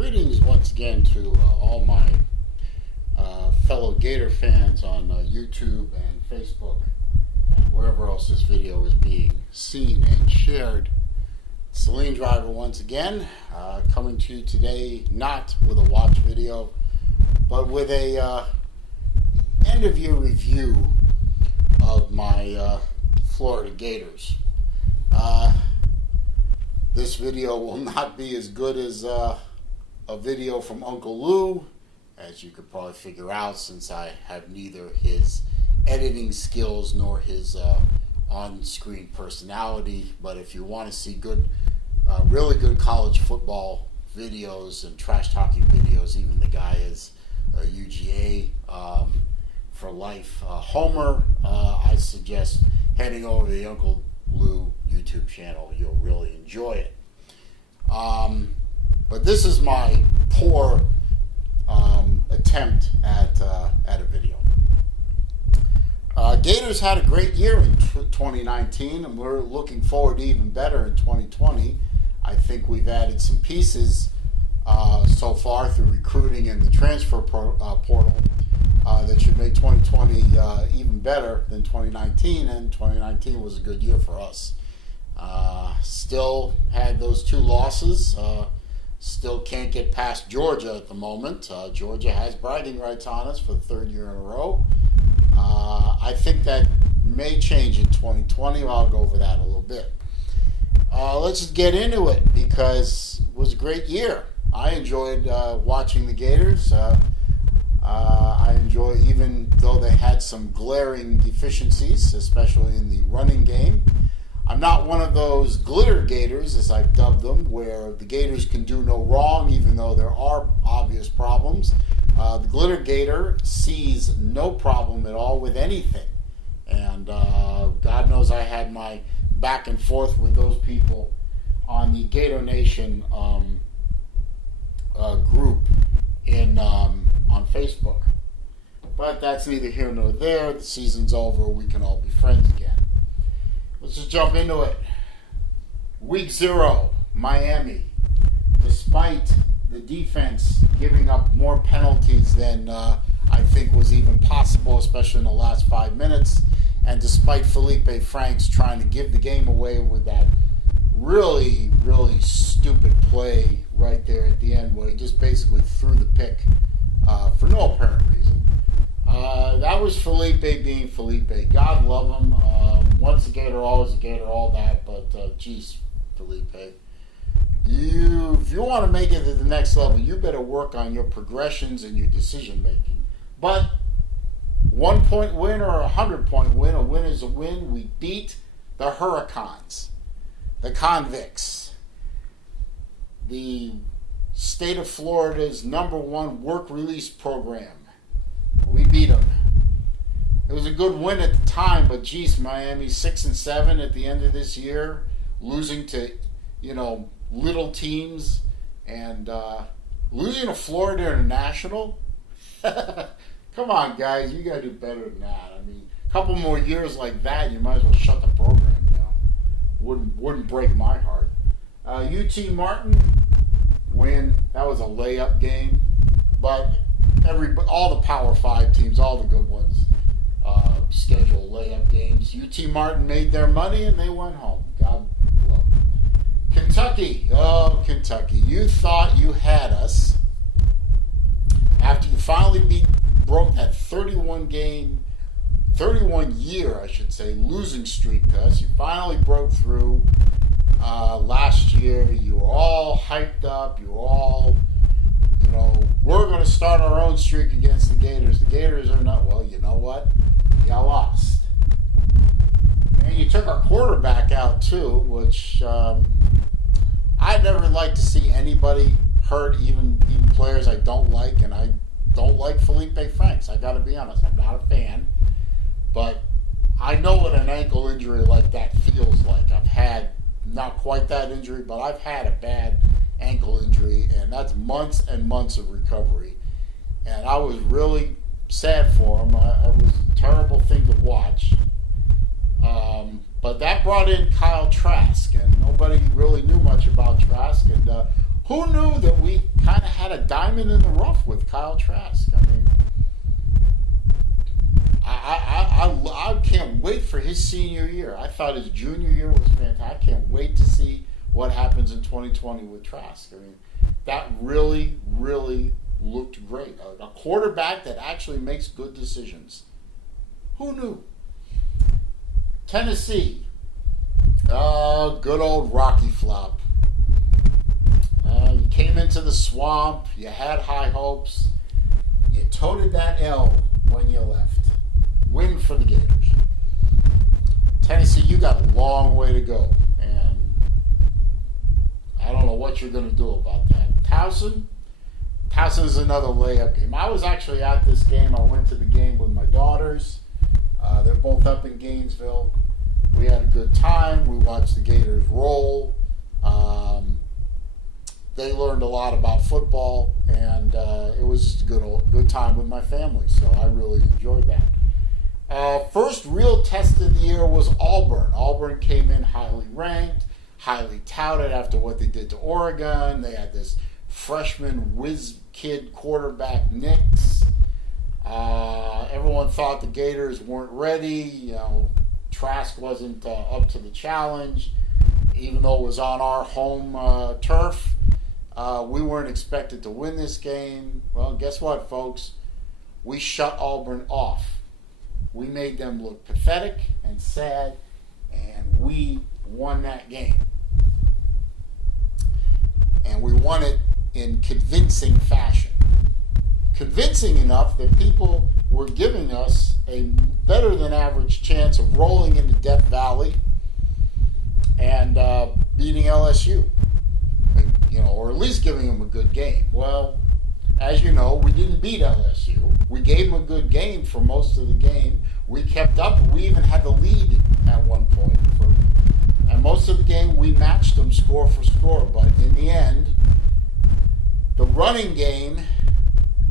Greetings once again to all my fellow Gator fans on YouTube and Facebook and wherever else this video is being seen and shared. Celine Driver once again, coming to you today not with a watch video, but with a end of year review of my Florida Gators. This video will not be as good as a video from Uncle Lou, as you could probably figure out, since I have neither his editing skills nor his on-screen personality. But if you want to see good, really good college football videos and trash talking videos, even the guy is UGA for life Homer, I suggest heading over to the Uncle Lou YouTube channel. You'll really enjoy it. But this is my poor attempt at a video. Gators had a great year in 2019, and we're looking forward to even better in 2020. I think we've added some pieces so far through recruiting and the transfer portal that should make 2020 even better than 2019, and 2019 was a good year for us. Still had those two losses. Still can't get past Georgia at the moment. Georgia has bragging rights on us for the third year in a row. I think that may change in 2020. I'll go over that a little bit. Let's just get into it, because it was a great year. I enjoyed watching the Gators. I enjoy, even though they had some glaring deficiencies, especially in the running game. I'm not one of those glitter Gators, as I've dubbed them, where the Gators can do no wrong, even though there are obvious problems. The glitter Gator sees no problem at all with anything. And God knows I had my back and forth with those people on the Gator Nation group on Facebook. But that's neither here nor there. The season's over. We can all be friends again. Let's just jump into it. Week 0, Miami. Despite the defense giving up more penalties than I think was even possible, especially in the last 5 minutes, and despite Felipe Franks trying to give the game away with that really, really stupid play right there at the end, where he just basically threw the pick for no apparent reason. That was Felipe being Felipe. God love him. Once a Gator, always a Gator, all that. But, geez, Felipe. If you want to make it to the next level, you better work on your progressions and your decision making. But 1 point win or 100-point win, a win is a win. We beat the Hurricanes, the convicts, the state of Florida's #1 work release program. We beat them. It was a good win at the time, but geez, Miami 6-7 at the end of this year, losing to, little teams, and losing to Florida International. Come on, guys, you gotta do better than that. I mean, a couple more years like that, you might as well shut the program down. Wouldn't break my heart. UT Martin win. That was a layup game, but all the Power 5 teams, all the good ones, schedule layup games. UT Martin made their money and they went home. God love them. Kentucky. Oh, Kentucky. You thought you had us after you finally broke that 31-year, I should say, losing streak to us. You finally broke through last year. You were all hyped up. You were all, we're going to start our own streak against the Gators. The Gators are not. Well, you know what? You lost. And you took our quarterback out, too, which I'd never like to see anybody hurt, even players I don't like, and I don't like Felipe Franks. I got to be honest. I'm not a fan. But I know what an ankle injury like that feels like. I've had not quite that injury, but I've had a bad ankle injury, and that's months and months of recovery. And I was really sad for him. It was a terrible thing to watch. But that brought in Kyle Trask, and nobody really knew much about Trask. And who knew that we kind of had a diamond in the rough with Kyle Trask. I mean, I can't wait for his senior year. I thought his junior year was fantastic. I can't wait to see what happens in 2020 with Trask. I mean, that really, really looked great. A quarterback that actually makes good decisions. Who knew? Tennessee. Good old Rocky Flop. You came into the swamp. You had high hopes. You toted that L when you left. Win for the Gators. Tennessee, you got a long way to go. And I don't know what you're going to do about that. Towson is another layup game. I was actually at this game. I went to the game with my daughters. They're both up in Gainesville. We had a good time. We watched the Gators roll. They learned a lot about football, and it was just a good time with my family. So I really enjoyed that. First real test of the year was Auburn. Auburn came in highly ranked, highly touted after what they did to Oregon. They had this freshman whiz kid quarterback, Nix. Everyone thought the Gators weren't ready. Trask wasn't up to the challenge, even though it was on our home turf. We weren't expected to win this game. Well, guess what, folks? We shut Auburn off. We made them look pathetic and sad, and we won that game. And we won it in convincing fashion. Convincing enough that people were giving us a better than average chance of rolling into Death Valley and beating LSU. Or at least giving them a good game. Well, as you know, we didn't beat LSU. We gave them a good game for most of the game. We kept up. We even had the lead at one point. And most of the game, we matched them score for score. But in the end, the running game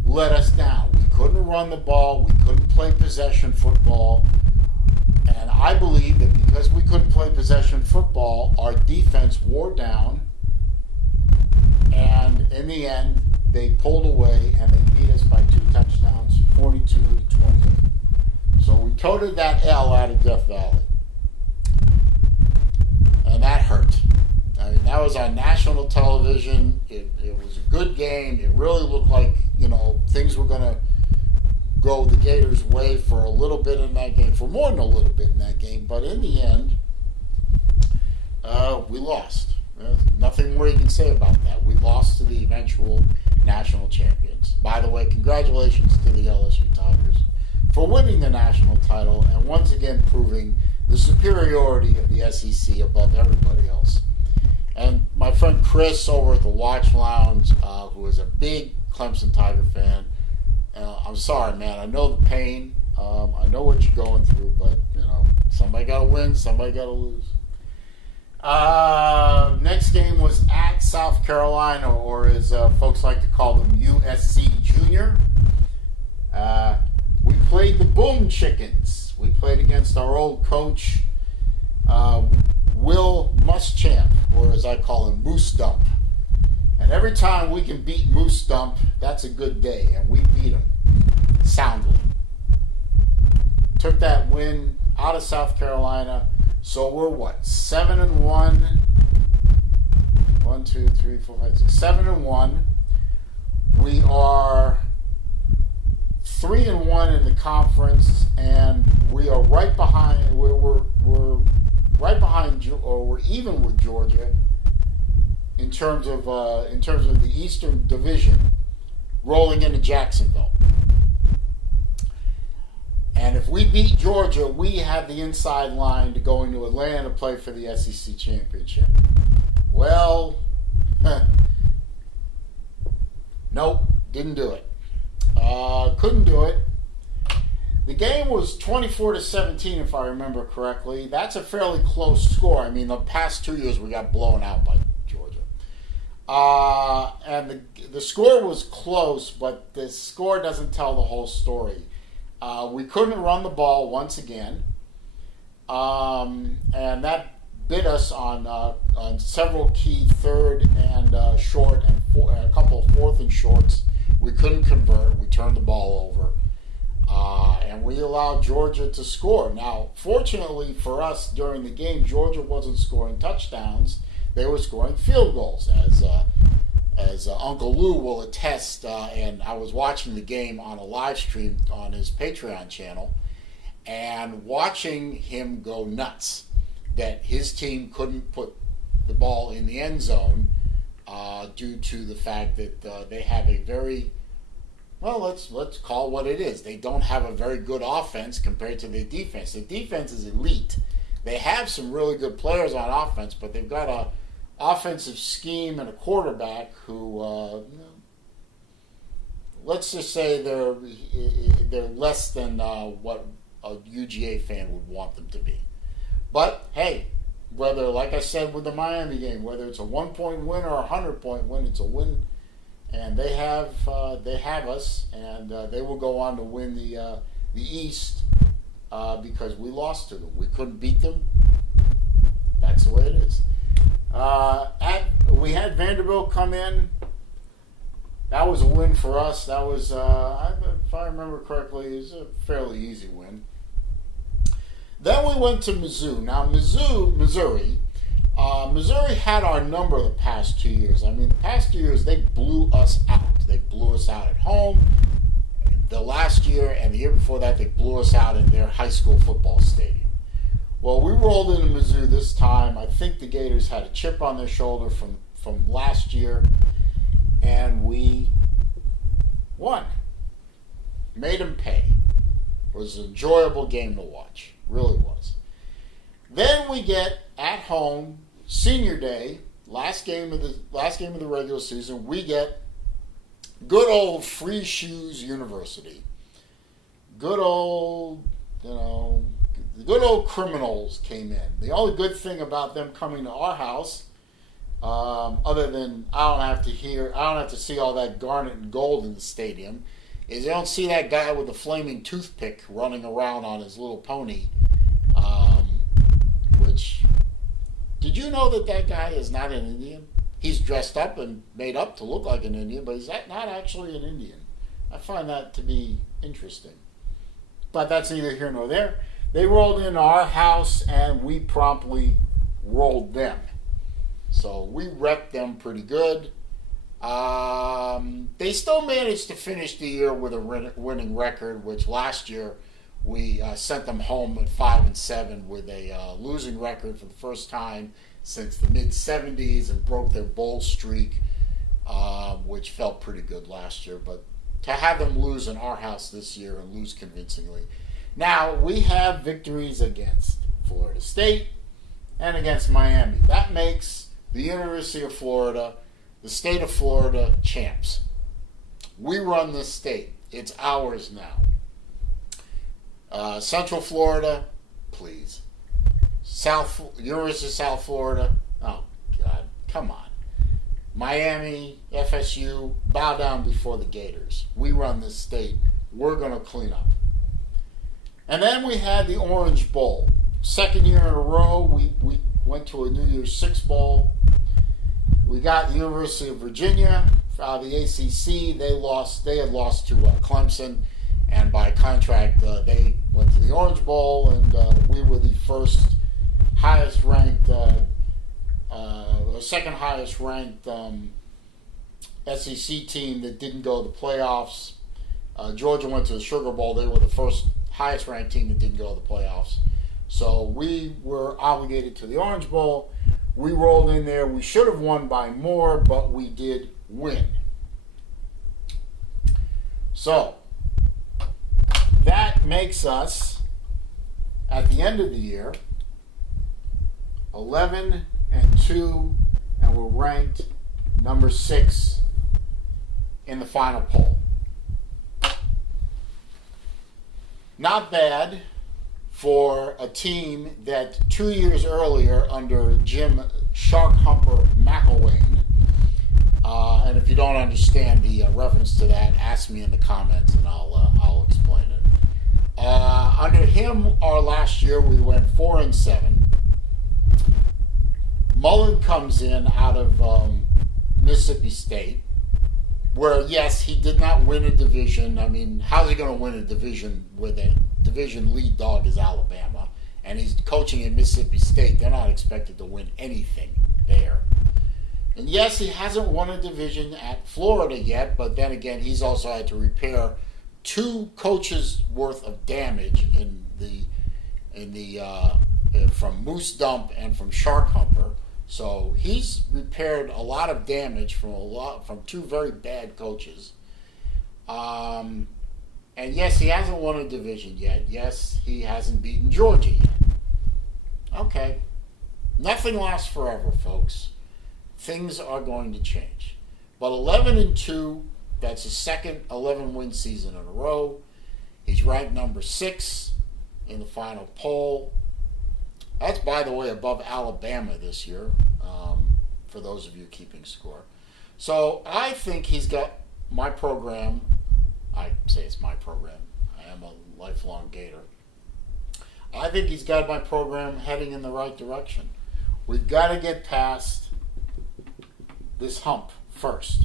let us down. We couldn't run the ball. We couldn't play possession football. And I believe that because we couldn't play possession football, our defense wore down. And in the end, they pulled away and they beat us by 2 touchdowns, 42-28. So we toted that L out of Death Valley. And that hurt. I mean, that was on national television. It was a good game. It really looked like, things were going to go the Gators' way for a little bit in that game, for more than a little bit in that game. But in the end, we lost. There's nothing more you can say about that. We lost to the eventual national champions. By the way, congratulations to the LSU Tigers for winning the national title and once again proving the superiority of the SEC above everybody else. And my friend Chris over at the Watch Lounge, who is a big Clemson Tiger fan, I'm sorry, man. I know the pain. I know what you're going through, but, somebody got to win, somebody got to lose. Next game was at South Carolina, or as folks like to call them, USC Junior. We played the Boom Chickens. We played against our old coach, Will Muschamp, or as I call him, Moose Dump. And every time we can beat Moose Dump, that's a good day, and we beat him soundly. Took that win out of South Carolina. So we're 7-1. 1, 2, 3, 4, 5, 6, 7-1. We are 3-1 in the conference, and we are right behind. We're right behind, or we're even with Georgia in terms of the Eastern Division, rolling into Jacksonville. And if we beat Georgia, we have the inside line to go into Atlanta to play for the SEC Championship. Well, nope, didn't do it. Couldn't do it. The game was 24-17, if I remember correctly. That's a fairly close score. I mean, the past 2 years we got blown out by Georgia. And the score was close, but the score doesn't tell the whole story. We couldn't run the ball once again, and that bit us on several key third and short and a couple of fourth and shorts. We couldn't convert. We turned the ball over. And we allowed Georgia to score. Now, fortunately for us during the game, Georgia wasn't scoring touchdowns. They were scoring field goals, as Uncle Lou will attest. And I was watching the game on a live stream on his Patreon channel and watching him go nuts that his team couldn't put the ball in the end zone due to the fact that they have a very, well, let's call it what it is. They don't have a very good offense compared to their defense. The defense is elite. They have some really good players on offense, but they've got a offensive scheme and a quarterback who, let's just say they're less than what a UGA fan would want them to be. But hey, whether, like I said with the Miami game, whether it's a 1-point win or a 100-point win, it's a win. And they have us, and they will go on to win the East because we lost to them. We couldn't beat them. That's the way it is. We had Vanderbilt come in. That was a win for us. That was, if I remember correctly, it was a fairly easy win. Then we went to Mizzou. Now, Missouri had our number the past 2 years. I mean, the past 2 years, they blew us out. They blew us out at home. The last year and the year before that, they blew us out in their high school football stadium. Well, we rolled into Mizzou this time. I think the Gators had a chip on their shoulder from last year, and we won. Made them pay. It was an enjoyable game to watch. Really was. Then we get at home, Senior Day, last game of the regular season. We get good old Free Shoes University. Good old, the good old criminals came in. The only good thing about them coming to our house, other than I don't have to see all that garnet and gold in the stadium, is you don't see that guy with the flaming toothpick running around on his little pony. Which, did you know that guy is not an Indian? He's dressed up and made up to look like an Indian, but he's not actually an Indian. I find that to be interesting. But that's neither here nor there. They rolled into our house and we promptly rolled them. So we wrecked them pretty good. They still managed to finish the year with a winning record, which last year we sent them home at 5-7 with a losing record for the first time since the mid-'70s and broke their bowl streak, which felt pretty good last year. But to have them lose in our house this year and lose convincingly. Now, we have victories against Florida State and against Miami. That makes the University of Florida, the state of Florida, champs. We run this state. It's ours now. Central Florida, please. University of South Florida, oh God, come on. Miami, FSU, bow down before the Gators. We run this state. We're going to clean up. And then we had the Orange Bowl. Second year in a row, we went to a New Year's Six Bowl. We got the University of Virginia, the ACC. They had lost to Clemson. And by contract, they went to the Orange Bowl, and we were the first highest ranked, second highest ranked SEC team that didn't go to the playoffs. Georgia went to the Sugar Bowl. They were the first highest ranked team that didn't go to the playoffs. So we were obligated to the Orange Bowl. We rolled in there. We should have won by more, but we did win. So that makes us, at the end of the year, 11-2, and we're ranked number 6 in the final poll. Not bad for a team that 2 years earlier under Jim Shark Humper McElwain, and if you don't understand the reference to that, ask me in the comments and I'll explain it. Under him, our last year, we went 4-7. Mullen comes in out of Mississippi State, where, yes, he did not win a division. I mean, how's he going to win a division with a division lead dog is Alabama? And he's coaching in Mississippi State. They're not expected to win anything there. And yes, he hasn't won a division at Florida yet, but then again, he's also had to repair 2 coaches worth of damage in the from Moose Dump and from Shark Humper. So he's repaired a lot of damage from 2 very bad coaches. And yes, he hasn't won a division yet. Yes, he hasn't beaten Georgia yet. Okay. Nothing lasts forever, folks. Things are going to change. But 11-2, that's his second 11-win season in a row. He's ranked number 6 in the final poll. That's, by the way, above Alabama this year, for those of you keeping score. So I think he's got my program. I say it's my program. I am a lifelong Gator. I think he's got my program heading in the right direction. We've got to get past this hump first.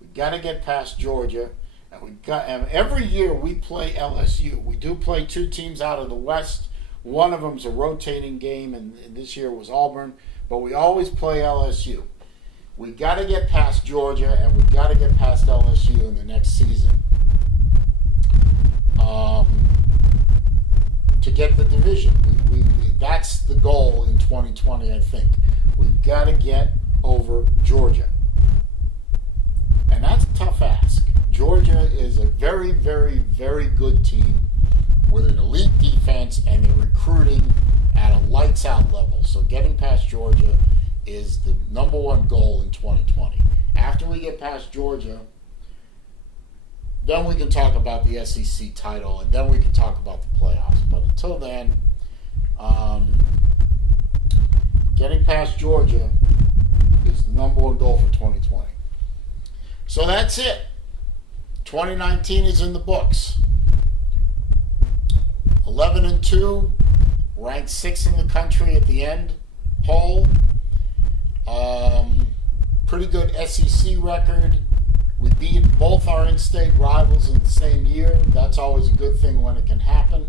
We've got to get past Georgia. And every year we play LSU. We do play 2 teams out of the West. One of them's a rotating game, and this year was Auburn. But we always play LSU. We've got to get past Georgia, and we've got to get past LSU in the next season to get the division. That's the goal in 2020, I think. We've got to get over Georgia. And that's a tough ask. Georgia is a very, very, very good team with an elite defense, and they're recruiting at a lights-out level. So getting past Georgia is the number 1 goal in 2020. After we get past Georgia, then we can talk about the SEC title, and then we can talk about the playoffs. But until then, getting past Georgia is the number 1 goal for 2020. So that's it. 2019 is in the books. 11-2, ranked 6th in the country at the end poll. Pretty good SEC record. We beat both our in-state rivals in the same year. That's always a good thing when it can happen.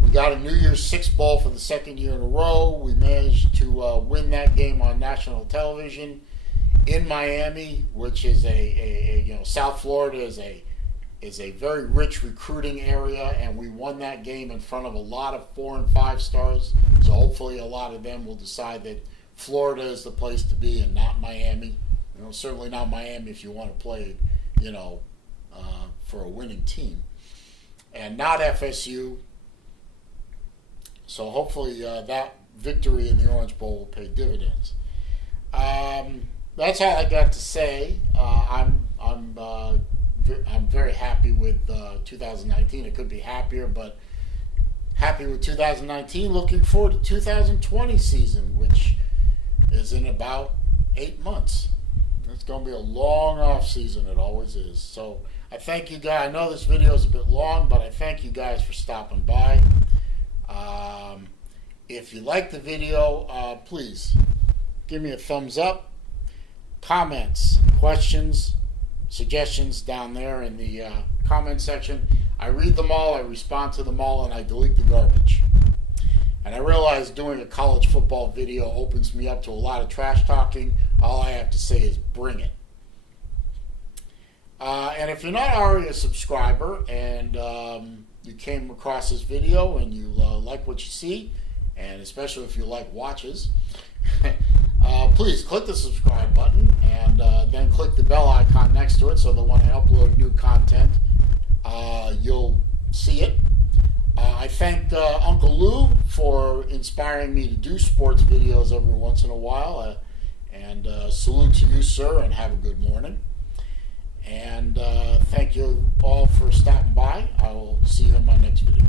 We got a New Year's Six bowl for the 2nd year in a row. We managed to win that game on national television in Miami, which is South Florida is a very rich recruiting area, and we won that game in front of a lot of 4 and 5 stars. So hopefully a lot of them will decide that Florida is the place to be and not Miami. Certainly not Miami if you want to play, for a winning team, and not FSU. So hopefully that victory in the Orange Bowl will pay dividends. That's all I got to say. I'm very happy with 2019. It could be happier, but happy with 2019. Looking forward to 2020 season, which is in about 8 months. It's going to be a long off season. It always is. So I thank you guys. I know this video is a bit long, but I thank you guys for stopping by. If you like the video, please give me a thumbs up. Comments, questions, suggestions down there in the comment section. I read them all, I respond to them all, and I delete the garbage. And I realize doing a college football video opens me up to a lot of trash talking. All I have to say is bring it. And if you're not already a subscriber and you came across this video and you like what you see, and especially if you like watches, please click the subscribe button and then click the bell icon next to it so that when I upload new content, you'll see it. I thank Uncle Lou for inspiring me to do sports videos every once in a while. And salute to you, sir, and have a good morning. And thank you all for stopping by. I will see you in my next video.